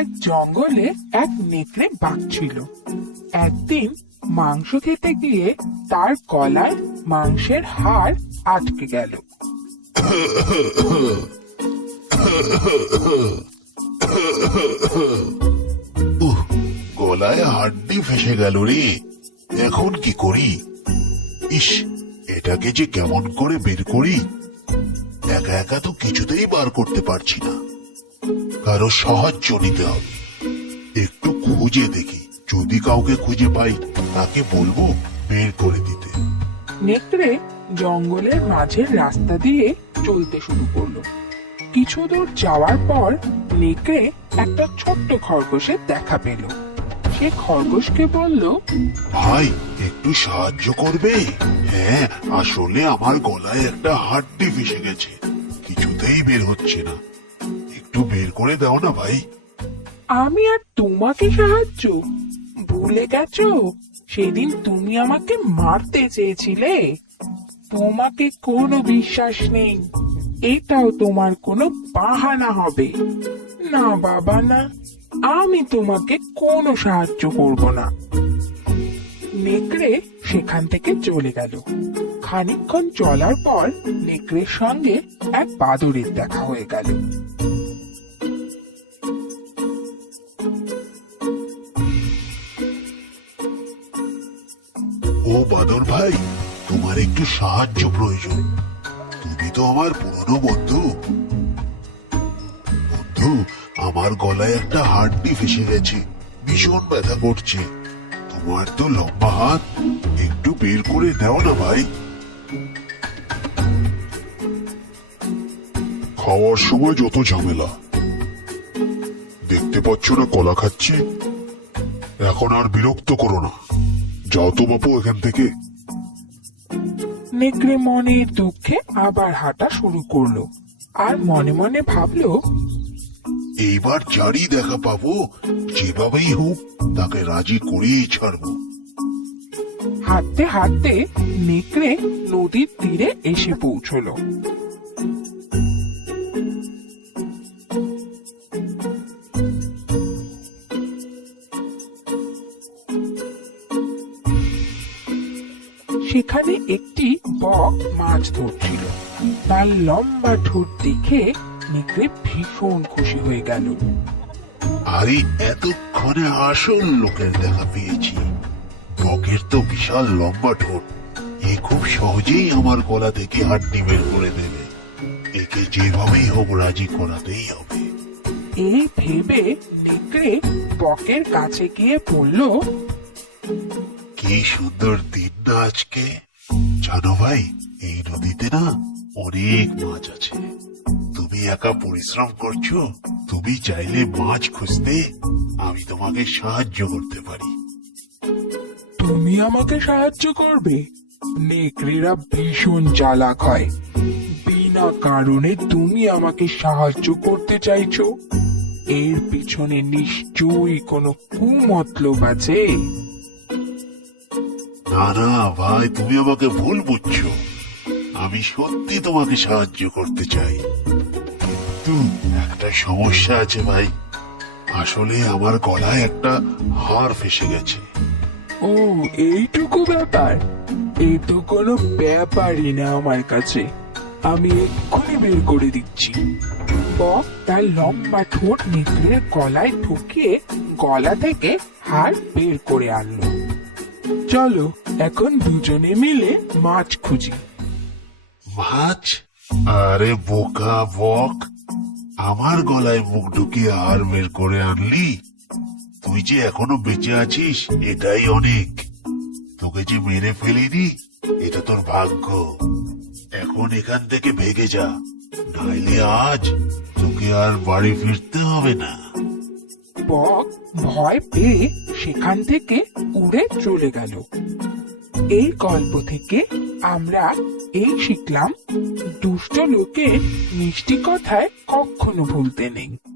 এক জঙ্গলে এক নেকড়ে বাঘ ছিল। একদিন মাংস খেতে গিয়ে তার গলায় মাংসের হাড় আটকে গেল। গলায় হাড্ডি ফেসে গেল রে। এখন কি করি? ইস, এটাকে যে কেমন করে বের করি? একা একা তো কিছুতেই বার করতে পারছি না। কারও সাহায্য নিতে হবে। একটু খুঁজে দেখি। যদি কাউকে খুঁজে পাই তাকে বলব বের করে দিতে। নেকড়ে জঙ্গলের মাঝের রাস্তা দিয়ে চলতে শুরু করল। কিছু দূর যাওয়ার পর নেকড়ে একটা ছোট্ট খরগোশের দেখা পেল। সে খরগোশকে বলল ভাই একটু সাহায্য করবে? হ্যাঁ আসলে আমার গলায় একটা হাড্ডি ফেসে গেছে। কিছুতেই বের হচ্ছে না। করে দাও না ভাই। আমি আর তোমাকে সাহায্য। ভুলে গেছো? সেদিন তুমি আমাকে মারতে চেয়েছিলে। তোমাকে কোনো বিশ্বাস নেই। এটাও তোমার কোনো বাহানা হবে। না বাবা, না। আমি তোমাকে কোনো সাহায্য করব না। নেকড়ে সেখান থেকে চলে গেল। খানিকক্ষণ চলার পর নেকড়ের সঙ্গে এক বাদরের দেখা হয়ে গেল। ও বাদর ভাই, তোমার একটু সাহায্য প্রয়োজন। তুমি তো আমার পুরনো বন্ধু। বন্ধু, আমার গলায় একটা হাড্ডি ফেসে গেছে। ভীষণ ব্যথা করছে। তোমার তো লম্বা হাত, একটু বের করে দাও না ভাই। খাওয়ার সময় যত ঝামেলা। দেখতে পাচ্ছ না কলা খাচ্ছি? এখন আর বিরক্ত করো না। যাও তো বাপু এখান থেকে। নেকড়ে মনের দুঃখে আবার হাঁটা শুরু করল। আর মনে মনে ভাবলো এইবার যারই দেখা পাবো যেভাবেই হোক তাকে রাজি করিয়েই ছাড়বো। হাঁটতে হাঁটতে নেকড়ে নদীর তীরে এসে পৌঁছলো। সেখানে একটি বক মাছ ধরছিল। তার লম্বা ঠোঁট দেখে নেকড়ে ভীষণ খুশি হয়ে গেল। আরে এতক্ষণে আসল লোকের দেখা পেয়েছি। বকের তো বিশাল লম্বা ঠোঁট। এ খুব সহজেই আমার গলা থেকে হাড্ডি বের করে দেবে। একে যেভাবেই হোক রাজি করাতেই হবে। এই ভেবে নেকড়ে বকের কাছে গিয়ে বলল কি সুন্দর দিন। না আজকে? জানো ভাই, এই নদীতে না অনেক মাছ আছে। তুমি একা পরিশ্রম করছ, তুমি চাইলে মাছ খুঁজতে আমি তোমাকে সাহায্য করতে পারি। তুমি আমাকে সাহায্য করবে? নেকড়েরা ভীষণ চালাক হয়। বিনা কারণে তুমি আমাকে সাহায্য করতে চাইছো। এর পিছনে নিশ্চয়ই কোনো কুমতলব আছে? না না, ভাই, তুমি আমাকে ভুল বুঝছ। আমি সত্যি তোমাকে সাহায্য করতে চাই। একটা সমস্যা আছে, ভাই। আসলে আমার গলায় একটা হার ফেসে গেছে। ও, এইটুকু ব্যাপার? এই তো কোনো ব্যাপারই না আমার কাছে। আমি এক্ষুনি বের করে দিচ্ছি। বক তার লম্বা ঠোঁট নেকড়ের গলায় ঢুকিয়ে গলা থেকে হাড় বের করে আনলো। চলো এখন দুজনে মিলে মাছ খুঁজি। মাছ? আরে বোকা বক আমার গলায় মুখ ঢুকিয়ে হাড় বের করে আনলি? তুই যে এখনও বেঁচে আছিস এটাই অনেক। তোকে যে মেরে ফেলিনি এটা তোর ভাগ্য। এখন এখান থেকে ভেগে যা নাইলে আজ তোকে আর বাড়ি ফিরতে হবে না। বক ভয় পেয়ে সেখান থেকে উড়ে চলে গেল। এই গল্প থেকে আমরা এই শিখলাম, দুষ্ট লোকের মিষ্টি কথায় কখনো ভুলতে নেই।